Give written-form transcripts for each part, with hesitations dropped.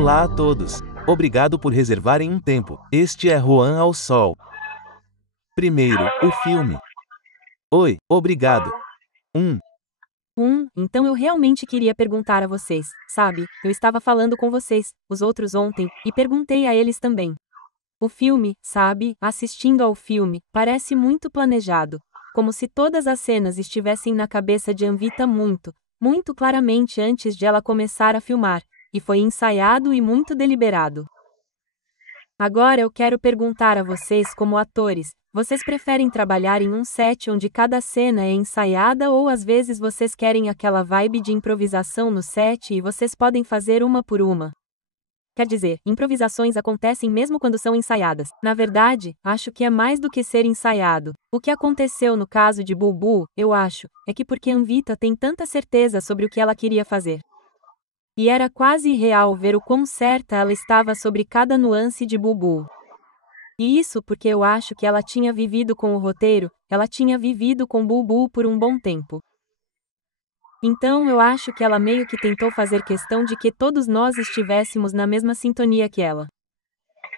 Olá a todos. Obrigado por reservarem um tempo. Este é Juan ao Sol. Primeiro, o filme. Oi, obrigado. Então eu realmente queria perguntar a vocês, sabe? Eu estava falando com vocês, os outros ontem, e perguntei a eles também. O filme, sabe, assistindo ao filme, parece muito planejado. Como se todas as cenas estivessem na cabeça de Anvita muito claramente antes de ela começar a filmar, e foi ensaiado e muito deliberado. Agora eu quero perguntar a vocês como atores, vocês preferem trabalhar em um set onde cada cena é ensaiada ou às vezes vocês querem aquela vibe de improvisação no set e vocês podem fazer uma por uma? Quer dizer, improvisações acontecem mesmo quando são ensaiadas. Na verdade, acho que é mais do que ser ensaiado. O que aconteceu no caso de Bubu, eu acho, é que porque Anvita tem tanta certeza sobre o que ela queria fazer. E era quase irreal ver o quão certa ela estava sobre cada nuance de Bubu. E isso porque eu acho que ela tinha vivido com o roteiro, ela tinha vivido com Bubu por um bom tempo. Então eu acho que ela meio que tentou fazer questão de que todos nós estivéssemos na mesma sintonia que ela.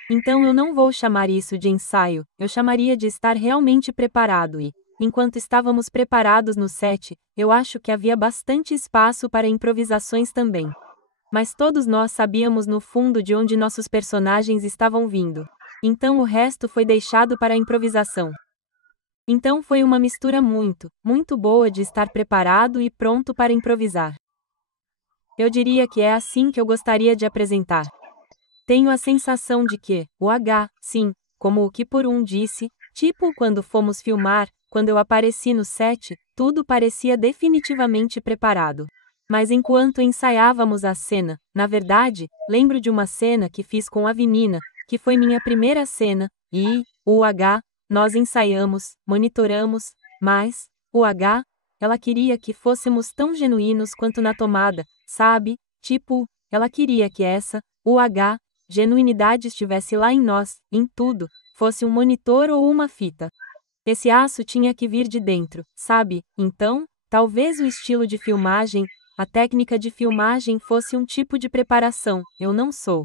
Então eu não vou chamar isso de ensaio, eu chamaria de estar realmente preparado e, enquanto estávamos preparados no set, eu acho que havia bastante espaço para improvisações também. Mas todos nós sabíamos no fundo de onde nossos personagens estavam vindo. Então o resto foi deixado para a improvisação. Então foi uma mistura muito boa de estar preparado e pronto para improvisar. Eu diria que é assim que eu gostaria de apresentar. Tenho a sensação de que, sim, como o que por um disse, tipo quando fomos filmar, quando eu apareci no set, tudo parecia definitivamente preparado. Mas enquanto ensaiávamos a cena, na verdade, lembro de uma cena que fiz com a Vinina, que foi minha primeira cena, e, nós ensaiamos, monitoramos, mas, ela queria que fôssemos tão genuínos quanto na tomada, sabe? Tipo, ela queria que essa, genuinidade estivesse lá em nós, em tudo, fosse um monitor ou uma fita. Esse aço tinha que vir de dentro, sabe? Então, talvez o estilo de filmagem, a técnica de filmagem fosse um tipo de preparação, eu não sou.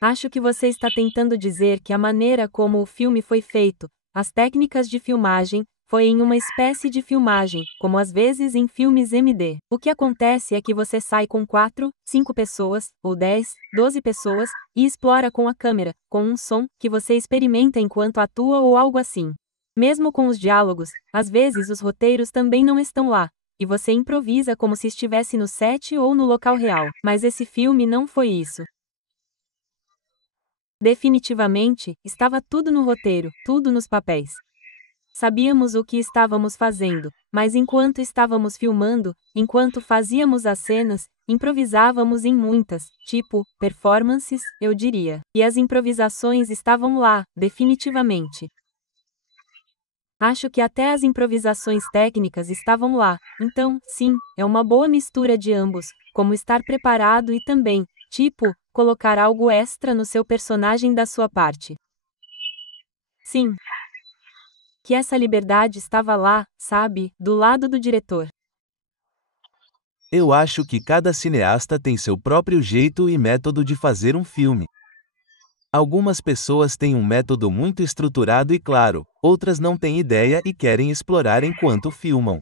Acho que você está tentando dizer que a maneira como o filme foi feito, as técnicas de filmagem, foi em uma espécie de filmagem, como às vezes em filmes MD. O que acontece é que você sai com 4, 5 pessoas, ou 10, 12 pessoas, e explora com a câmera, com um som, que você experimenta enquanto atua ou algo assim. Mesmo com os diálogos, às vezes os roteiros também não estão lá, e você improvisa como se estivesse no set ou no local real. Mas esse filme não foi isso. Definitivamente, estava tudo no roteiro, tudo nos papéis. Sabíamos o que estávamos fazendo, mas enquanto estávamos filmando, enquanto fazíamos as cenas, improvisávamos em muitas, performances, eu diria. E as improvisações estavam lá, definitivamente. Acho que até as improvisações técnicas estavam lá, então, sim, é uma boa mistura de ambos, como estar preparado e também, colocar algo extra no seu personagem da sua parte. Sim. Que essa liberdade estava lá, sabe, do lado do diretor. Eu acho que cada cineasta tem seu próprio jeito e método de fazer um filme. Algumas pessoas têm um método muito estruturado e claro, outras não têm ideia e querem explorar enquanto filmam.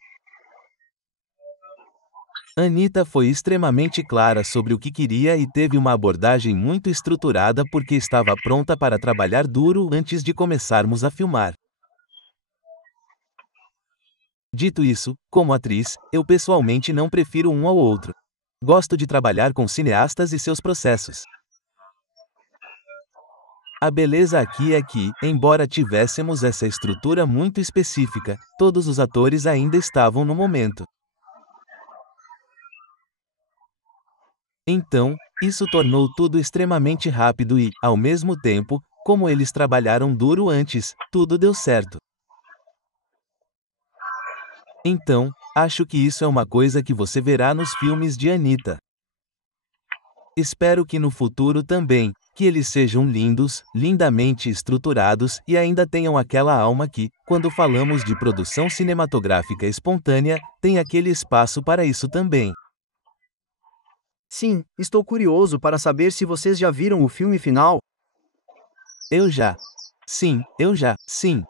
Anita foi extremamente clara sobre o que queria e teve uma abordagem muito estruturada porque estava pronta para trabalhar duro antes de começarmos a filmar. Dito isso, como atriz, eu pessoalmente não prefiro um ao outro. Gosto de trabalhar com cineastas e seus processos. A beleza aqui é que, embora tivéssemos essa estrutura muito específica, todos os atores ainda estavam no momento. Então, isso tornou tudo extremamente rápido e, ao mesmo tempo, como eles trabalharam duro antes, tudo deu certo. Então, acho que isso é uma coisa que você verá nos filmes de Anita. Espero que no futuro também, que eles sejam lindos, lindamente estruturados e ainda tenham aquela alma que, quando falamos de produção cinematográfica espontânea, tem aquele espaço para isso também. Sim, estou curioso para saber se vocês já viram o filme final. Eu já. Sim, eu já, sim.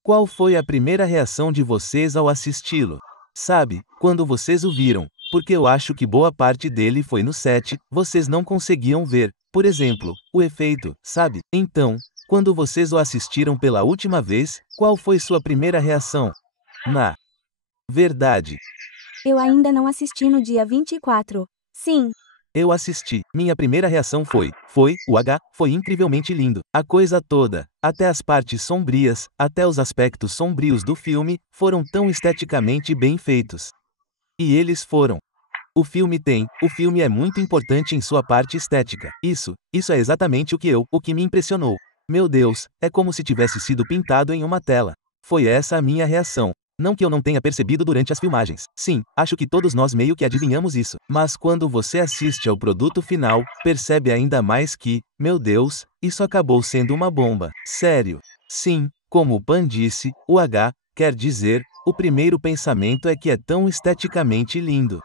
Qual foi a primeira reação de vocês ao assisti-lo? Sabe, quando vocês o viram, porque eu acho que boa parte dele foi no set, vocês não conseguiam ver, por exemplo, o efeito, sabe? Então, quando vocês o assistiram pela última vez, qual foi sua primeira reação? Na verdade, Eu ainda não assisti no dia 24. Sim, eu assisti. Minha primeira reação foi incrivelmente lindo. A coisa toda, até as partes sombrias, até os aspectos sombrios do filme, foram tão esteticamente bem feitos. E eles foram. O filme é muito importante em sua parte estética. Isso é exatamente o que me impressionou. Meu Deus, é como se tivesse sido pintado em uma tela. Foi essa a minha reação. Não que eu não tenha percebido durante as filmagens. Sim, acho que todos nós meio que adivinhamos isso. Mas quando você assiste ao produto final, percebe ainda mais que, meu Deus, isso acabou sendo uma bomba. Sério. Sim, como o Pan disse, o H, quer dizer, o primeiro pensamento é que é tão esteticamente lindo.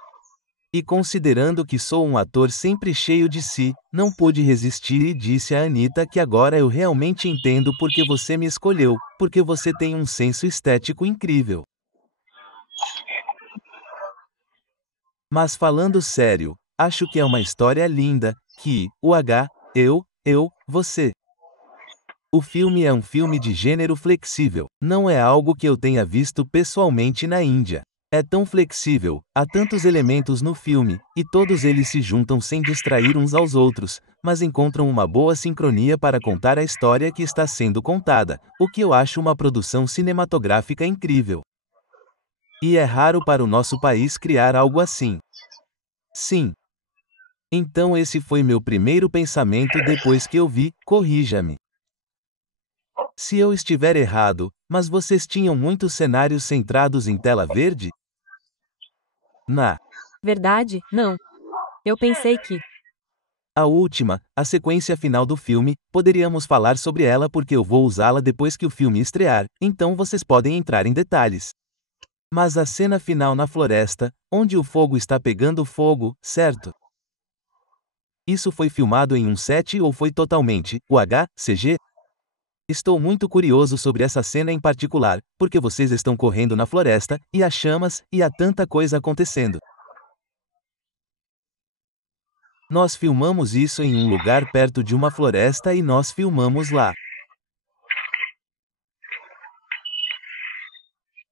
E considerando que sou um ator sempre cheio de si, não pude resistir e disse a Anitta que agora eu realmente entendo porque você me escolheu, porque você tem um senso estético incrível. Mas falando sério, acho que é uma história linda, que, o H, você. O filme é um filme de gênero flexível, não é algo que eu tenha visto pessoalmente na Índia. É tão flexível, há tantos elementos no filme, e todos eles se juntam sem distrair uns aos outros, mas encontram uma boa sincronia para contar a história que está sendo contada, o que eu acho uma produção cinematográfica incrível. E é raro para o nosso país criar algo assim. Sim. Então esse foi meu primeiro pensamento depois que eu vi, corrija-me se eu estiver errado, mas vocês tinham muitos cenários centrados em tela verde? Na Verdade? Não. Eu pensei que. a sequência final do filme, poderíamos falar sobre ela porque eu vou usá-la depois que o filme estrear, então vocês podem entrar em detalhes. Mas a cena final na floresta, onde o fogo está pegando fogo, certo? Isso foi filmado em um set ou foi totalmente CG? Estou muito curioso sobre essa cena em particular, porque vocês estão correndo na floresta, e há chamas, e há tanta coisa acontecendo. Nós filmamos isso em um lugar perto de uma floresta e nós filmamos lá.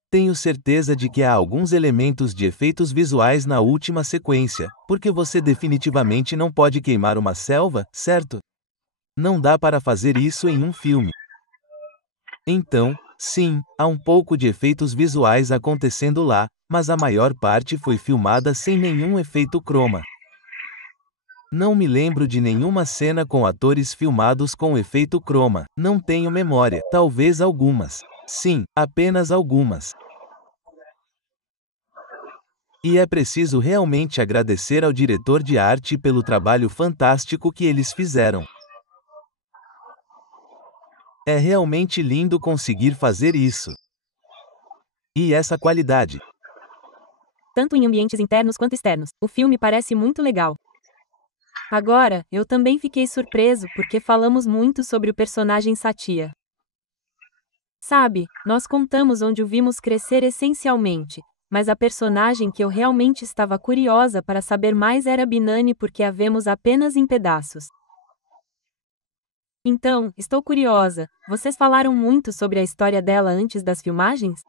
Tenho certeza de que há alguns elementos de efeitos visuais na última sequência, porque você definitivamente não pode queimar uma selva, certo? Não dá para fazer isso em um filme. Então, sim, há um pouco de efeitos visuais acontecendo lá, mas a maior parte foi filmada sem nenhum efeito croma. Não me lembro de nenhuma cena com atores filmados com efeito croma. Não tenho memória. Talvez algumas. Sim, apenas algumas. E é preciso realmente agradecer ao diretor de arte pelo trabalho fantástico que eles fizeram. É realmente lindo conseguir fazer isso. E essa qualidade. Tanto em ambientes internos quanto externos. O filme parece muito legal. Agora, eu também fiquei surpreso porque falamos muito sobre o personagem Satya. Sabe, nós contamos onde o vimos crescer essencialmente, mas a personagem que eu realmente estava curiosa para saber mais era Binani porque a vemos apenas em pedaços. Então, estou curiosa, vocês falaram muito sobre a história dela antes das filmagens?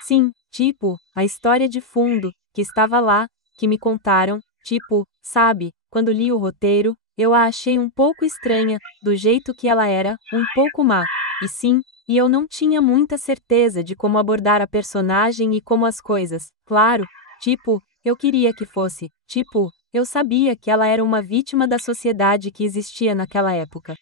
Sim, tipo, a história de fundo, que estava lá, que me contaram, tipo, sabe, quando li o roteiro, eu a achei um pouco estranha, do jeito que ela era, um pouco má. E sim, e eu não tinha muita certeza de como abordar a personagem e como as coisas, claro, tipo, eu queria que fosse, tipo, eu sabia que ela era uma vítima da sociedade que existia naquela época.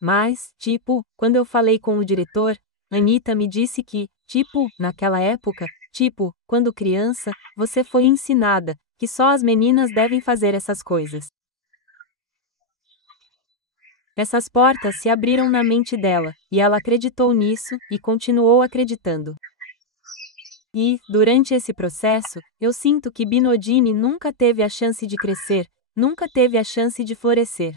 Mas, tipo, quando eu falei com o diretor, Anitta me disse que, tipo, naquela época, tipo, quando criança, você foi ensinada que só as meninas devem fazer essas coisas. Essas portas se abriram na mente dela, e ela acreditou nisso, e continuou acreditando. E, durante esse processo, eu sinto que Binodini nunca teve a chance de crescer, nunca teve a chance de florescer.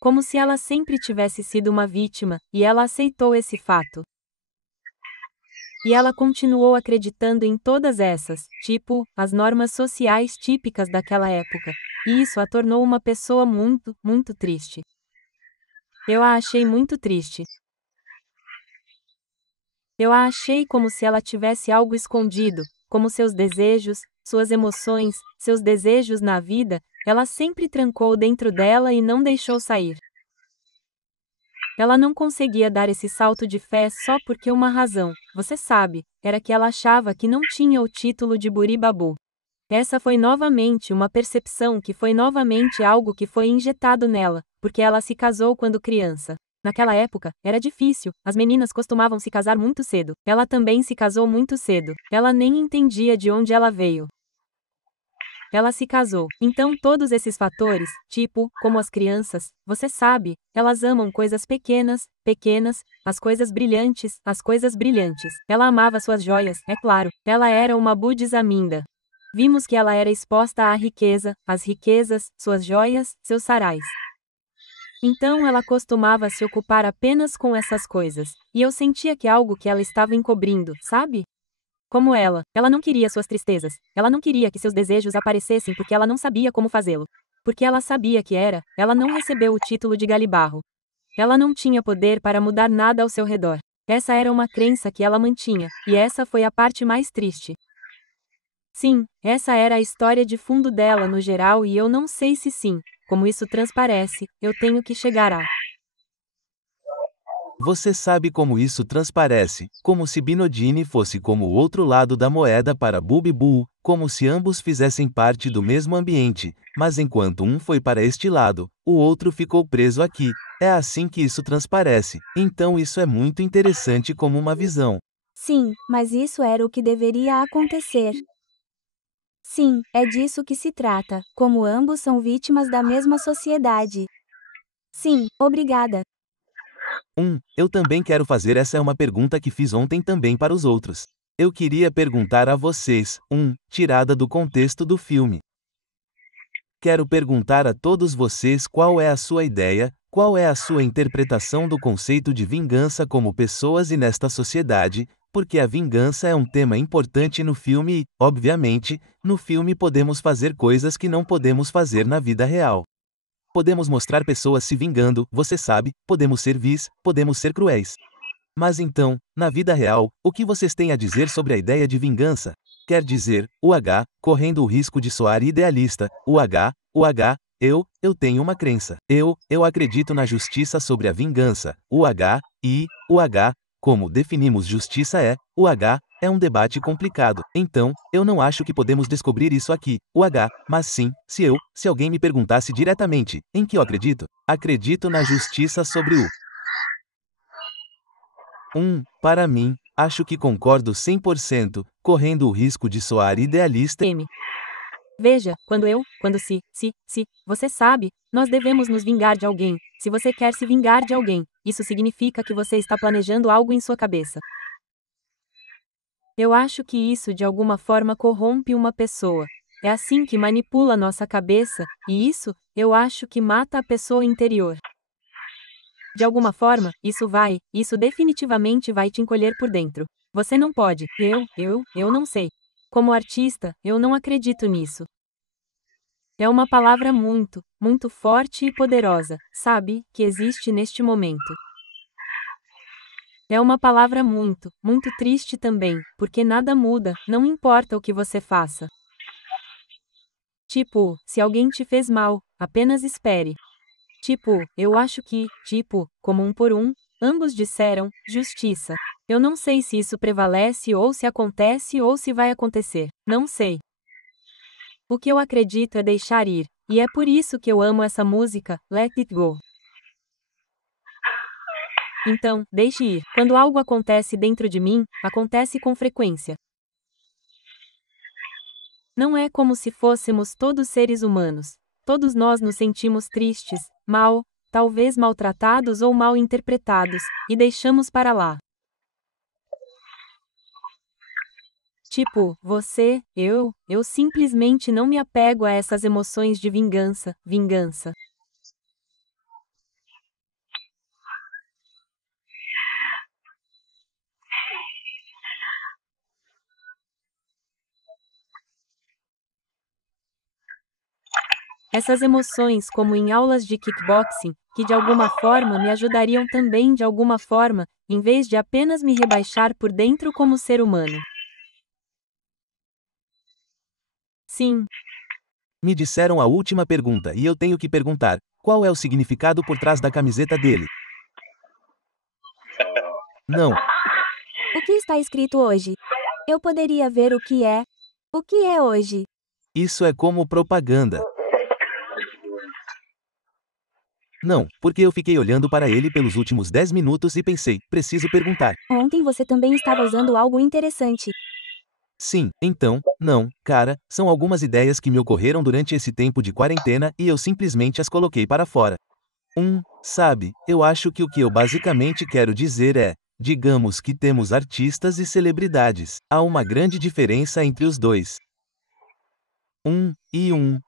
Como se ela sempre tivesse sido uma vítima, e ela aceitou esse fato. E ela continuou acreditando em todas essas, tipo, as normas sociais típicas daquela época, e isso a tornou uma pessoa muito, muito triste. Eu a achei muito triste. Eu a achei como se ela tivesse algo escondido, como seus desejos, suas emoções, seus desejos na vida, ela sempre trancou dentro dela e não deixou sair. Ela não conseguia dar esse salto de fé só porque uma razão, você sabe, era que ela achava que não tinha o título de Buribabu. Essa foi novamente uma percepção que foi novamente algo que foi injetado nela, porque ela se casou quando criança. Naquela época, era difícil, as meninas costumavam se casar muito cedo. Ela também se casou muito cedo. Ela nem entendia de onde ela veio. Ela se casou. Então todos esses fatores, tipo, como as crianças, você sabe, elas amam coisas pequenas, pequenas, as coisas brilhantes, as coisas brilhantes. Ela amava suas joias, é claro. Ela era uma Budizaminda. Vimos que ela era exposta à riqueza, às riquezas, suas joias, seus sarais. Então ela costumava se ocupar apenas com essas coisas, e eu sentia que algo que ela estava encobrindo, sabe? Como ela não queria suas tristezas, ela não queria que seus desejos aparecessem porque ela não sabia como fazê-lo. Porque ela sabia que ela não recebeu o título de Galibarro. Ela não tinha poder para mudar nada ao seu redor. Essa era uma crença que ela mantinha, e essa foi a parte mais triste. Sim, essa era a história de fundo dela no geral e eu não sei se sim. Como isso transparece, eu tenho que chegar a. Você sabe como isso transparece, como se Binodini fosse como o outro lado da moeda para Bubibu, como se ambos fizessem parte do mesmo ambiente, mas enquanto um foi para este lado, o outro ficou preso aqui. É assim que isso transparece, então isso é muito interessante como uma visão. Sim, mas isso era o que deveria acontecer. Sim, é disso que se trata, como ambos são vítimas da mesma sociedade. Sim, obrigada. Eu também quero fazer essa é uma pergunta que fiz ontem também para os outros. Eu queria perguntar a vocês, tirada do contexto do filme. Quero perguntar a todos vocês qual é a sua ideia, qual é a sua interpretação do conceito de vingança como pessoas e nesta sociedade, porque a vingança é um tema importante no filme e, obviamente, no filme podemos fazer coisas que não podemos fazer na vida real. Podemos mostrar pessoas se vingando, você sabe, podemos ser vis, podemos ser cruéis. Mas então, na vida real, o que vocês têm a dizer sobre a ideia de vingança? Quer dizer, correndo o risco de soar idealista, eu tenho uma crença. Eu acredito na justiça sobre a vingança. Como definimos justiça é um debate complicado. Então, eu não acho que podemos descobrir isso aqui, mas sim, se alguém me perguntasse diretamente, em que eu acredito? Acredito na justiça sobre o para mim, acho que concordo 100%, correndo o risco de soar idealista. Veja, se, você sabe, nós devemos nos vingar de alguém. Se você quer se vingar de alguém, isso significa que você está planejando algo em sua cabeça. Eu acho que isso de alguma forma corrompe uma pessoa. É assim que manipula nossa cabeça, e isso, eu acho que mata a pessoa interior. De alguma forma, isso definitivamente vai te encolher por dentro. Você não pode. Eu não sei. Como artista, eu não acredito nisso. É uma palavra muito, muito forte e poderosa, sabe, que existe neste momento. É uma palavra muito, muito triste também, porque nada muda, não importa o que você faça. Tipo, se alguém te fez mal, apenas espere. Tipo, eu acho que, como um por um, ambos disseram, justiça. Eu não sei se isso prevalece ou se acontece ou se vai acontecer. Não sei. O que eu acredito é deixar ir, e é por isso que eu amo essa música, Let It Go. Então, deixe ir. Quando algo acontece dentro de mim, acontece com frequência. Não é como se fôssemos todos seres humanos. Todos nós nos sentimos tristes, mal, talvez maltratados ou mal interpretados, e deixamos para lá. Tipo, você, eu simplesmente não me apego a essas emoções de vingança, vingança. Essas emoções, como em aulas de kickboxing, que de alguma forma me ajudariam também de alguma forma, em vez de apenas me rebaixar por dentro como ser humano. Sim, Me disseram a última pergunta e eu tenho que perguntar: qual é o significado por trás da camiseta dele? Não, O que está escrito hoje? Eu poderia ver o que é. O que é hoje? isso é como propaganda. Não, porque eu fiquei olhando para ele pelos últimos 10 minutos e pensei: preciso perguntar. Ontem você também estava usando algo interessante. Sim, então, não, cara, são algumas ideias que me ocorreram durante esse tempo de quarentena e eu simplesmente as coloquei para fora. Sabe, eu acho que o que eu basicamente quero dizer é: digamos que temos artistas e celebridades. Há uma grande diferença entre os dois.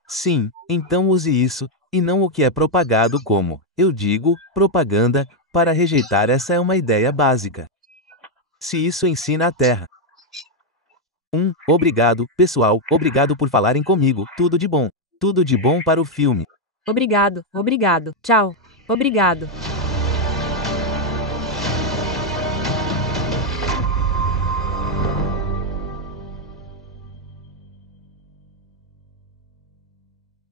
Sim, então use isso, e não o que é propagado como, eu digo, propaganda, para rejeitar essa é uma ideia básica. Se isso ensina a Terra. Obrigado, pessoal, obrigado por falarem comigo, tudo de bom. Tudo de bom para o filme. obrigado, tchau. Obrigado.